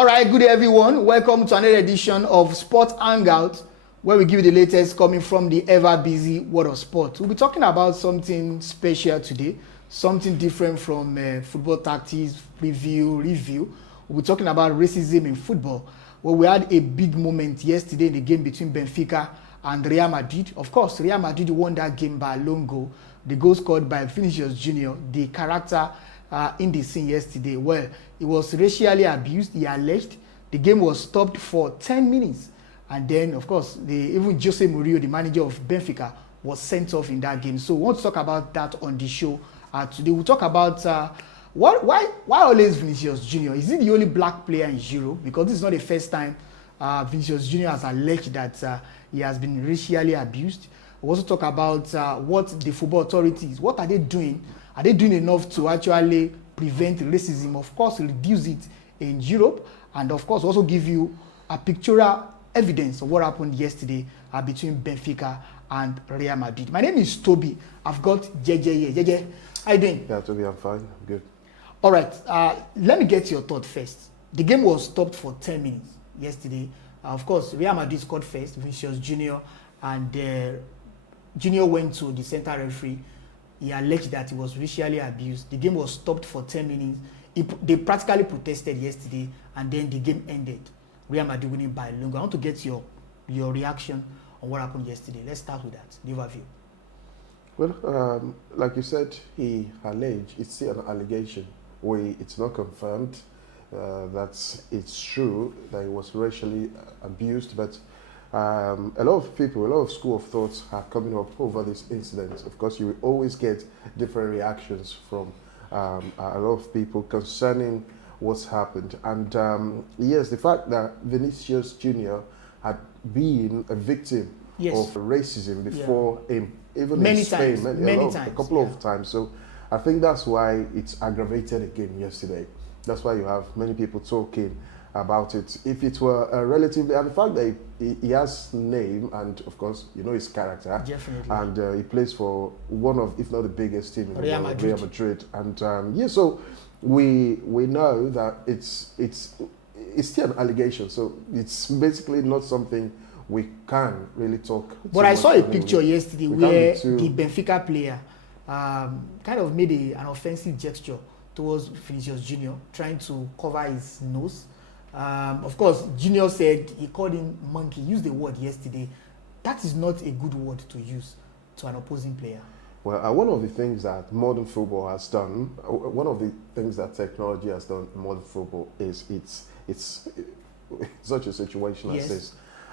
All right, good day, everyone. Welcome to another edition of Sport Hangout, where we give you the latest coming from the ever-busy world of sport. We'll be talking about something special today, something different from football tactics, review. We'll be talking about racism in football, where we had a big moment yesterday in the game between Benfica and Real Madrid. Of course, Real Madrid won that game by a lone goal. The goal scored by Vinicius Jr, the character in the scene yesterday. Well, he was racially abused, he alleged. The game was stopped for 10 minutes. And then, of course, even Jose Mourinho, the manager of Benfica, was sent off in that game. So we want to talk about that on the show today. We'll talk about why always Vinicius Jr. Is he the only black player in Europe? Because this is not the first time Vinicius Jr. has alleged that he has been racially abused. We'll also talk about what the football authorities, what are they doing? Are they doing enough to actually prevent racism? Of course, reduce it in Europe, and of course, also give you a pictorial evidence of what happened yesterday between Benfica and Real Madrid. My name is Toby. I've got JJ here. JJ, how you doing? Yeah, Toby, I'm fine. I'm good. All right. Let me get your thought first. The game was stopped for 10 minutes yesterday. Of course, Real Madrid scored first, Vinicius Jr, and Junior went to the center referee. He alleged that he was racially abused. The game was stopped for 10 minutes. They practically protested yesterday, and then the game ended. Real Madrid winning by a long. I want to get your reaction on what happened yesterday. Let's start with that. The overview. Well, like you said, he alleged. It's still an allegation. It's not confirmed that it's true that he was racially abused, but a lot of people, a lot of school of thoughts are coming up over this incident. Of course, you will always get different reactions from a lot of people concerning what's happened. And yes, the fact that Vinicius Jr had been a victim of racism before him, even in Spain, a couple of times. So I think that's why it's aggravated again yesterday. That's why you have many people talking about it. If it were a relatively, and the fact that he has name and of course you know his character, definitely, and he plays for one of, if not the biggest team in the world, Real Madrid, and yeah, so we know that it's still an allegation, so it's basically not something we can really talk. But I saw a picture yesterday where the Benfica player kind of made an offensive gesture towards Vinicius Jr, trying to cover his nose. Of course, Junior said he called him monkey. He used the word yesterday. That is not a good word to use to an opposing player. Well, one of the things that modern football has done, one of the things that technology has done in modern football is it's such a situation as this.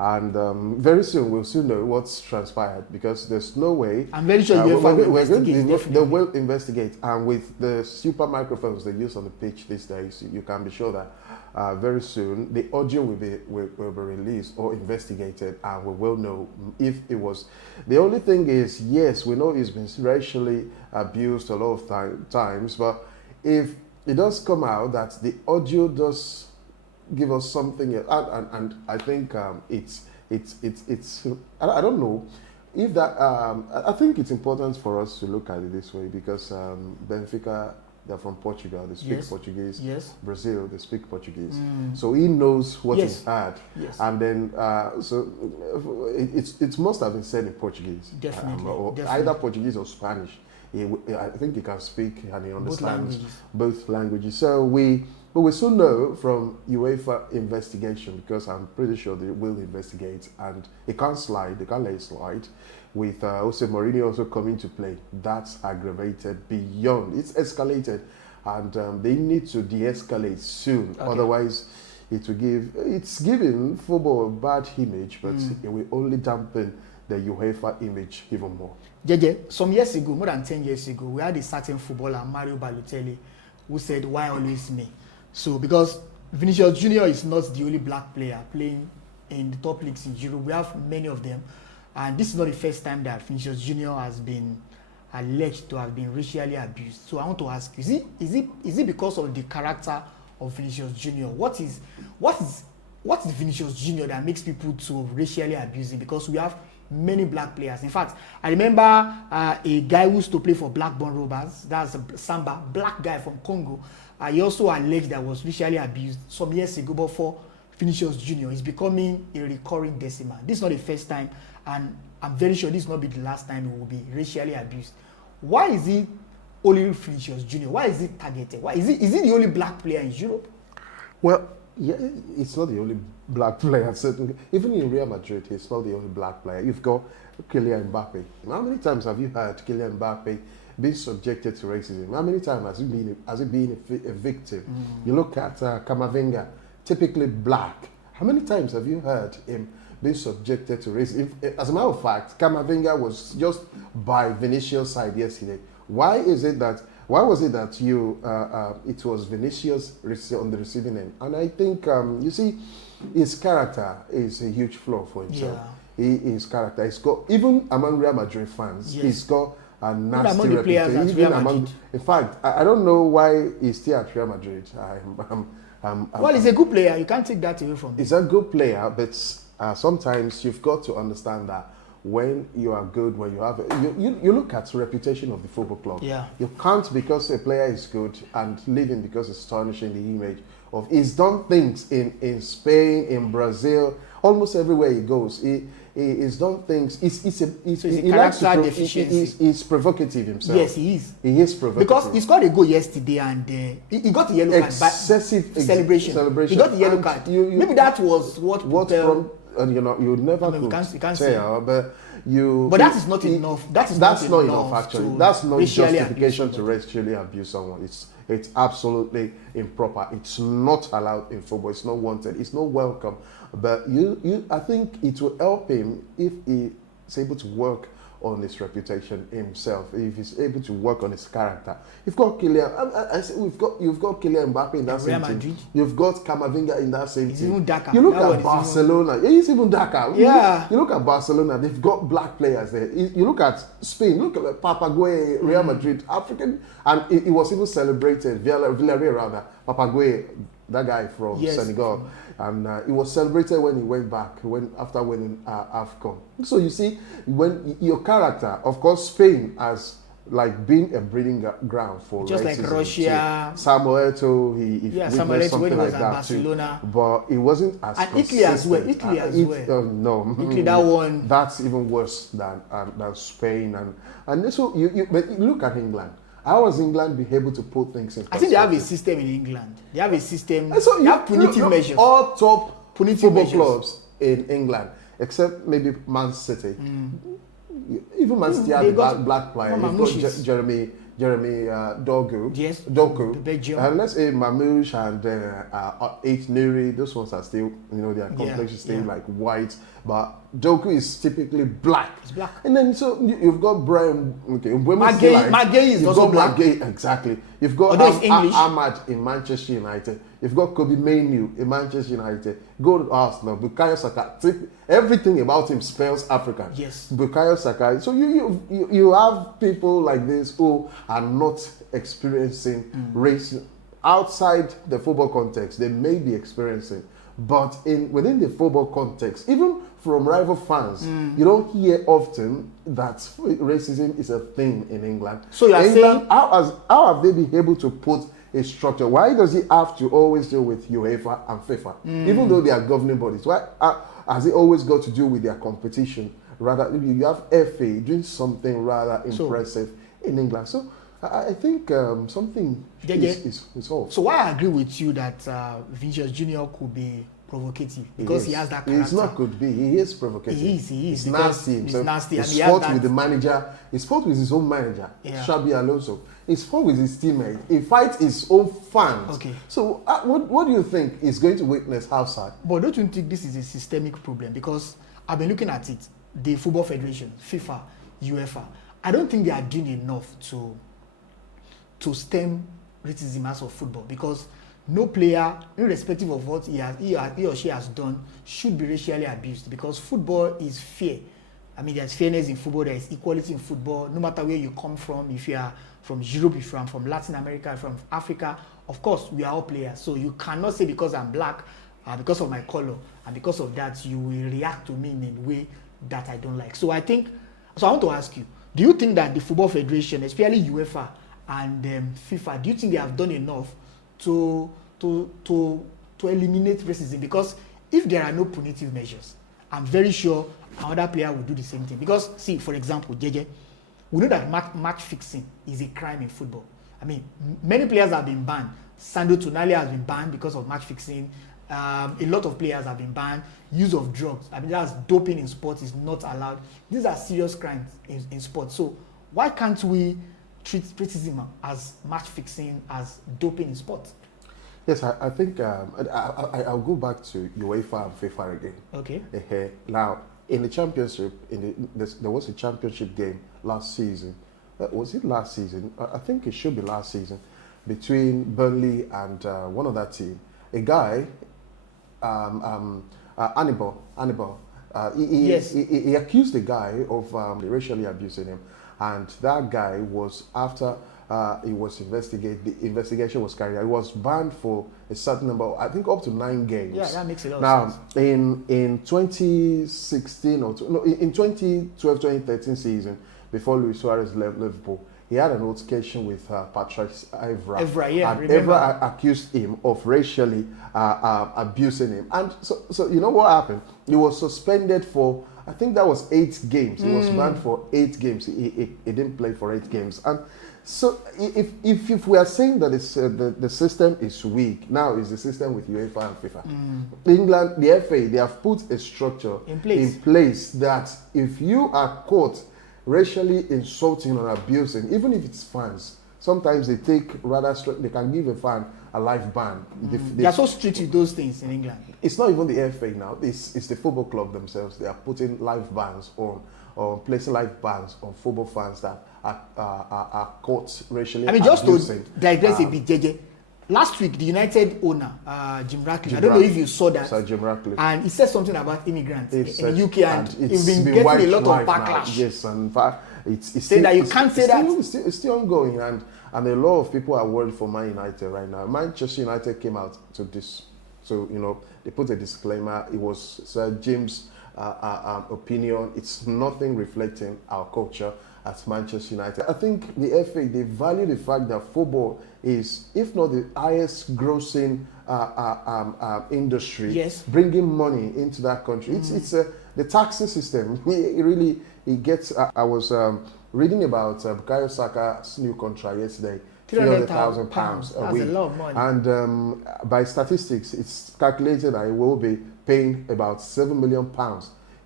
And very soon we'll soon know what's transpired, because there's no way. I'm very sure they will investigate, and with the super microphones they use on the pitch these days, you can be sure that very soon the audio will be released or investigated, and we will know if it was. The only thing is, yes, we know he's been racially abused a lot of times, but if it does come out that the audio does give us something, and I think it's I don't know if that I think it's important for us to look at it this way, because Benfica, they're from Portugal, they speak Portuguese. Brazil, they speak Portuguese. So he knows what he's had. And then so it must have been said in Portuguese, definitely. Either Portuguese or Spanish. I think he can speak and he understands both languages. So but we soon know from UEFA investigation, because I'm pretty sure they will investigate, and it can't slide, they can't let it slide, with Jose Mourinho also coming to play. That's aggravated beyond, it's escalated, and they need to de-escalate soon. Otherwise it's giving football a bad image, but it will only dampen the UEFA image even more. JJ, some years ago, more than 10 years ago, we had a certain footballer, Mario Balotelli, who said, "Why always me?" So, because Vinicius Jr is not the only black player playing in the top leagues in Europe, we have many of them, and this is not the first time that Vinicius Jr has been alleged to have been racially abused. So I want to ask you, is it because of the character of Vinicius Jr? What is Vinicius Jr that makes people to racially abuse him? Because we have many black players. In fact, I remember a guy who used to play for Blackburn Rovers. That's a Samba, black guy from Congo. He also alleged that was racially abused some years ago, but for Vinicius Jr, is becoming a recurring decimal. This is not the first time, and I'm very sure this will not be the last time he will be racially abused. Why is he only Vinicius Jr? Why is he targeted? Why is he the only black player in Europe? Well, yeah, it's not the only black player, certainly. Even in Real Madrid, he's not the only black player. You've got Kylian Mbappe. How many times have you heard Kylian Mbappe being subjected to racism? How many times has he been a victim? You look at Camavinga, typically black. How many times have you heard him being subjected to racism? As a matter of fact, Camavinga was just by Vinicius' side yesterday. Why was it that it was Vinicius on the receiving end? And I think you see, his character is a huge flaw for himself. His character, he's got, even among Real Madrid fans, he's got a nasty reputation. In fact, I don't know why he's still at Real Madrid. Well, he's a good player. You can't take that away from him. He's a good player, but sometimes you've got to understand that when you are good, when you have you look at the reputation of the football club. You can't, because a player is good, and leave him because it's tarnishing the image of. He's done things in Spain, in Brazil, almost everywhere he goes. He's done things. He's character deficiency. He's provocative himself. Yes, he is. He is provocative. Because he scored a goal yesterday, and he got a yellow card. Excessive celebration. He got a yellow card. Maybe that was what from. And you never could tell, but you. But that is not enough. That's not enough. Actually, that's not justification to racially abuse someone. It's absolutely improper. It's not allowed in football. It's not wanted. It's not welcome. But I think it will help him if he is able to work on his reputation himself, if he's able to work on his character. You've got Kylian, you've got Kylian Mbappe in that same team. You've got Camavinga in that same team. Even darker. You look at Barcelona, he's even darker. Yeah. You look at Barcelona, they've got black players there. You look at Spain, look at Papagüe, Real Madrid, African, and it was even celebrated, Villarreal rather, Papagüe, that guy from Senegal. And it was celebrated when he went back, after winning AFCON. So you see, when your character, of course, Spain has like been a breeding ground for just racism. like Russia. Samuel Eto'o, Samuel Eto'o when he was like at Barcelona. Too. But it wasn't as and Italy as well. No, Italy, that one. That's even worse than Spain. And so but look at England. How has England been able to put things in perspective? I think they have a system in England. They have a system. So they have punitive measures. All top football clubs in England, except maybe Man City. Even Man City have black players. You've got Jeremy Doku. Yes. Doku. Belgium. And let's say Mamouche and H. Nuri, those ones are still, their complexion still like white. But Doku is typically black. It's black. And then so you've got Brian. Okay, Maguire is also black. Exactly. You've got Ahmad in Manchester United. You've got Kobe Mainoo in Manchester United. Go to Arsenal. Bukayo Saka. Everything about him spells African. Yes. Bukayo Saka. So you have people like this who are not experiencing racism outside the football context. They may be experiencing, but within the football context, even from rival fans, you don't hear often that racism is a thing in England. So you are saying, how have they been able to put a structure? Why does it have to always deal with UEFA and FIFA, even though they are governing bodies? Why has it always got to do with their competition? Rather, you have FA doing something rather impressive in England. So I think something is off. So why I agree with you that Vinicius Jr could be provocative because he has that character. He's not could be. He is provocative. He is. He's nasty. He's nasty. He's fought with the manager. He's fought with his own manager, Xabi Alonso. He's fought with his teammates. He fights his own fans. Okay. So what do you think is going to witness outside? But don't you think this is a systemic problem? Because I've been looking at it. The Football Federation, FIFA, UEFA, I don't think they are doing enough to stem racism as of football, because no player, irrespective of what he or she has done, should be racially abused, because football is fair. I mean, there's fairness in football, there is equality in football, no matter where you come from. If you are from Europe, if you are from Latin America, from Africa, of course, we are all players. So you cannot say because I'm black, because of my color, and because of that, you will react to me in a way that I don't like. So I want to ask you, do you think that the Football Federation, especially UEFA and FIFA, do you think they have done enough to eliminate racism? Because if there are no punitive measures, I'm very sure another player will do the same thing. Because, see, for example, JJ, we know that match fixing is a crime in football. I mean, many players have been banned. Sandro Tonali has been banned because of match fixing. A lot of players have been banned. Use of drugs, I mean, that's doping in sports is not allowed. These are serious crimes in sports. So why can't we treat racism as match fixing, as doping in sports? Yes, I think I'll go back to UEFA and FIFA again. Okay. Now, in the championship, there was a championship game last season. Was it last season? I think it should be last season, between Burnley and one other team. A guy, Hannibal. Yes. He accused the guy of racially abusing him, and that guy was, after he was investigated, the investigation was carried out. He was banned for a certain number, I think up to 9 games. Yeah, that makes a lot of sense. Now, in 2016 in 2012-2013 season, before Luis Suarez left Liverpool, he had an altercation with Patrice Evra. And Evra accused him of racially abusing him. And so you know what happened? He was suspended for, I think that was 8 games. He was banned for 8 games. He didn't play for 8 games. And so if we are saying that the system is weak, now is the system with UEFA and FIFA. England, the FA, they have put a structure in place that if you are caught racially insulting or abusing, even if it's fans, sometimes they take rather strict, they can give a fan a life ban. They are so strict with those things in England. It's not even the FA now, it's the football club themselves. They are putting life bans on, or placing life bans on football fans that are caught racially abusing. Just to digress a bit, JJ, last week the United owner, Jim Ratcliffe, I don't know if you saw that, Sir Jim Ratcliffe, and he said something about immigrants in the UK, and he's been getting a lot of backlash. Now. Yes, and in fact, it's saying still, that you can't say that. It's still ongoing, and a lot of people are worried for Man United right now. Manchester United came out to this, so they put a disclaimer. It was Sir Jim's opinion. It's nothing reflecting our culture at Manchester United. I think the FA, they value the fact that football is, if not the highest grossing industry, yes, bringing money into that country. It's the taxing system. It gets. I was reading about Bukayo Saka's new contract yesterday. £300,000 a week. That's a lot of money. And by statistics, it's calculated that he will be paying about £7 million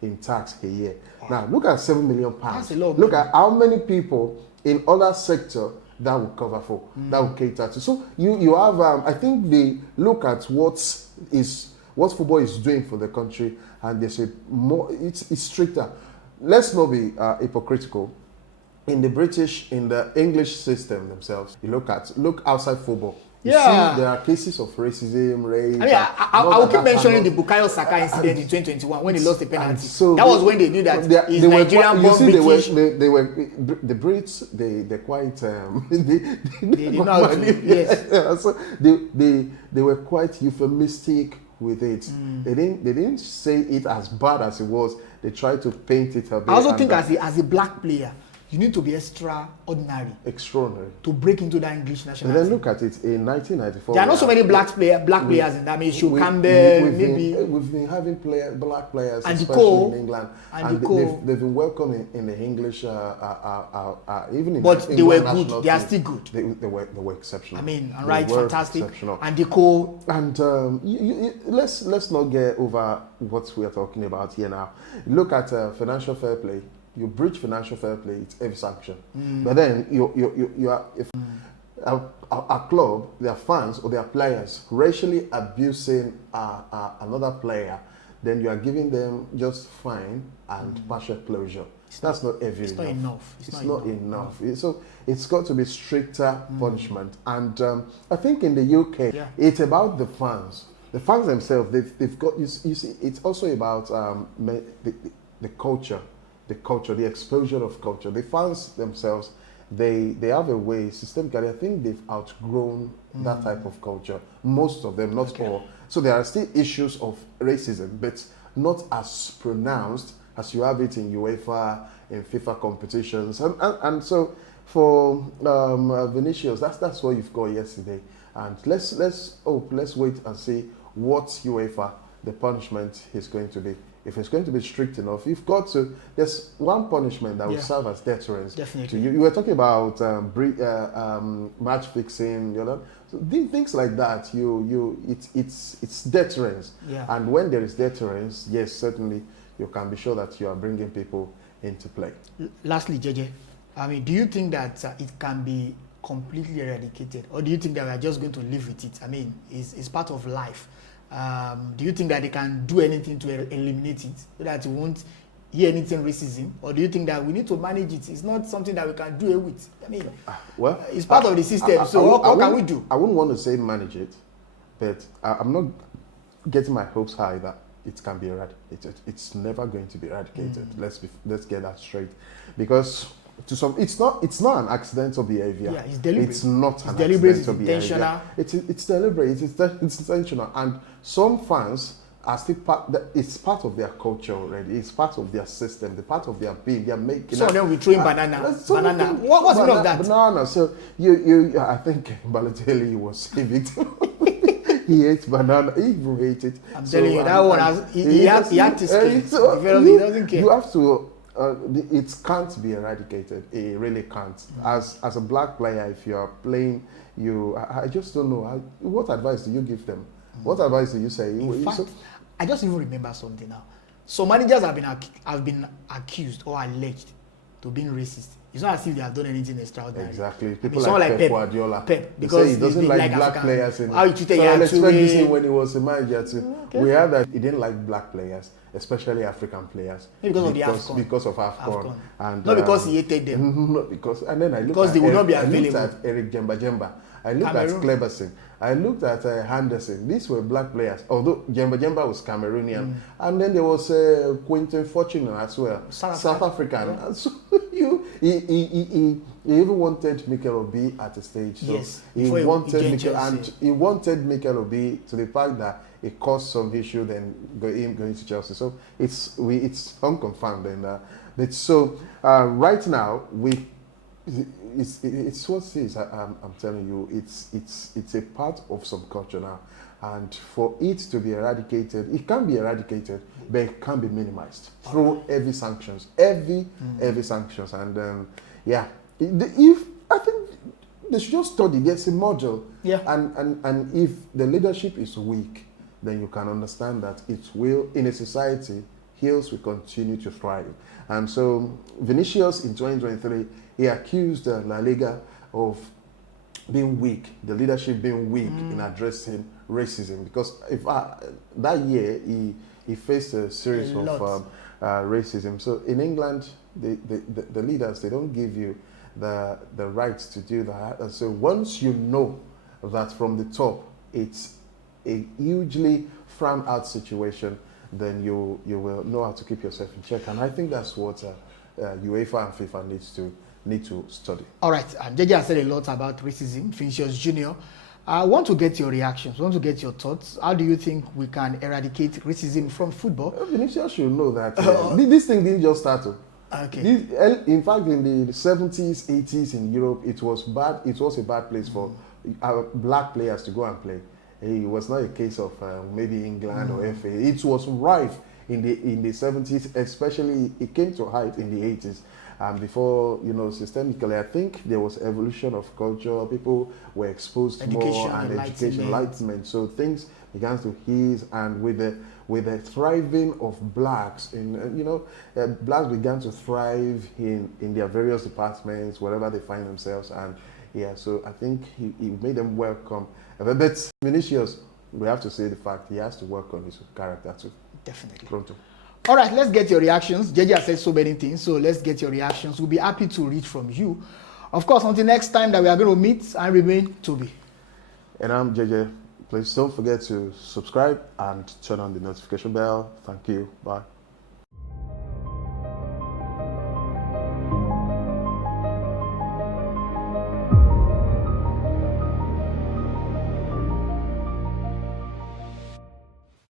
in tax a year. Wow. Now, look at £7 million. That's a lot of look money. at how many people in other sector that will cover for, that will cater to. So you have, I think they look at what football is doing for the country, and they say it's stricter. Let's not be hypocritical. In the English system themselves, look outside football. You see, there are cases of racism, rape. I will keep mentioning the Bukayo Saka incident in 2021 when he lost the penalty. So that was when they knew that he's Nigerian born British. The Brits, they're quite they know how to, yes. So they were quite euphemistic with it. They didn't say it as bad as it was. They tried to paint it a bit. I also think as a black player, you need to be extraordinary. Extraordinary. To break into that English national team. And then look at it, in 1994. There are not so many black players in that. I mean, Joe Campbell, maybe. We've been having black players, and especially in England. And they've been welcome in the English, even in but the they were national good. They are team. still good. They were exceptional. I mean, right, fantastic. And the Cole. And let's not get over what we are talking about here now. Look at financial fair play. You breach financial fair play, it's heavy sanction. But then you are, if a club, their fans or their players racially abusing another player, then you are giving them just fine and partial closure. That's not heavy enough. Not enough. It's not enough. So it's got to be stricter punishment. And I think in the UK, it's about the fans. The fans themselves, they've got, you see, it's also about the culture. The exposure of culture. The fans themselves, they have a way, systemically, I think they've outgrown that type of culture. Most of them, not all. So there are still issues of racism, but not as pronounced as you have it in UEFA, in FIFA competitions. And so for Vinicius, that's what you've got yesterday. And let's wait and see what UEFA, the punishment is going to be. If it's going to be strict enough, if got to, there's one punishment that will serve as deterrence. Definitely. You were talking about match fixing, you know, so things like that. It's deterrence. Yeah. And when there is deterrence, yes, certainly you can be sure that you are bringing people into play. Lastly, JJ, I mean, do you think that it can be completely eradicated, or do you think that we are just going to live with it? I mean, it's part of life. Do you think that they can do anything to eliminate it, so that you won't hear anything racism, or do you think that we need to manage it? It's not something that we can do away with. I mean, well, it's part of the system. So what can we do? I wouldn't want to say manage it, but I'm not getting my hopes high that it can be eradicated. It's never going to be eradicated. Let's get that straight, because to some, it's not an accidental behavior. Yeah, it's deliberate. It's not an deliberate, accidental it's intentional. behavior. It's deliberate. It's intentional, and some fans are still it's part of their culture already. It's part of their system. The part of their being. They're making. Some of them will throw in banana. What's the meaning of that? Banana. So I think Balotelli was a victim. He hates banana. He even hates it. I'm telling you, that one he had to skin. He doesn't care. You have to. It can't be eradicated. It really can't. As a black player, if you are playing, I just don't know. What advice do you give them? What advice do you say? In fact, I just even remember something now. So managers have been accused or alleged to being racist. It's not as if they have done anything extraordinary. Exactly. People like Pep Guardiola. Because he doesn't like black players. How he treated I'll expect you see when he was a manager too. Okay. We heard that he didn't like black players, especially African players. Because of AFCON. And not because he hated them. Not because. And then I looked because they will not be available. I looked at Eric Jemba. I looked at Kleberson. I looked at Henderson. These were black players. Although Jemba was Cameroonian. And then there was Quentin Fortune as well. South African. Yeah. And so he even wanted Mikel Obi at a stage. So yes. He wanted Mikel Obi to the fact that it caused some issue then going to Chelsea. So it's unconfirmed. And but so right now it's what it is. I'm telling you, it's a part of some culture now, and for it to be eradicated, it can be eradicated, but it can be minimized through heavy sanctions, heavy sanctions, and if I think they should just study. There's a model, and if the leadership is weak, then you can understand that it will, in a society, heels will continue to thrive. And so Vinicius in 2023, he accused La Liga of being weak, the leadership being weak in addressing racism, because that year he faced a series of racism. So in England, the leaders, they don't give you the rights to do that. And so once you know that from the top it's a hugely frowned out situation, then you will know how to keep yourself in check. And I think that's what UEFA and FIFA need to study. All right, JJ has said a lot about racism, Vinicius Jr. I want to get your reactions, I want to get your thoughts. How do you think we can eradicate racism from football? Vinicius should know that this thing didn't just start. Okay. In fact, in the 70s, 80s in Europe, it was bad. It was a bad place for black players to go and play. It was not a case of maybe England or FA. It was rife in the 70s, especially it came to height in the 80s. Before, systemically, I think there was evolution of culture. People were exposed more and enlightenment. So things began to ease, and with the thriving of blacks, blacks began to thrive in their various departments, wherever they find themselves, and so I think he made them welcome. But Vinicius, we have to say the fact he has to work on his character too. Definitely. Pronto. All right, let's get your reactions. JJ has said so many things, so let's get your reactions. We'll be happy to read from you. Of course, until next time that we are going to meet, I remain Toby. And I'm JJ. Please don't forget to subscribe and turn on the notification bell. Thank you. Bye.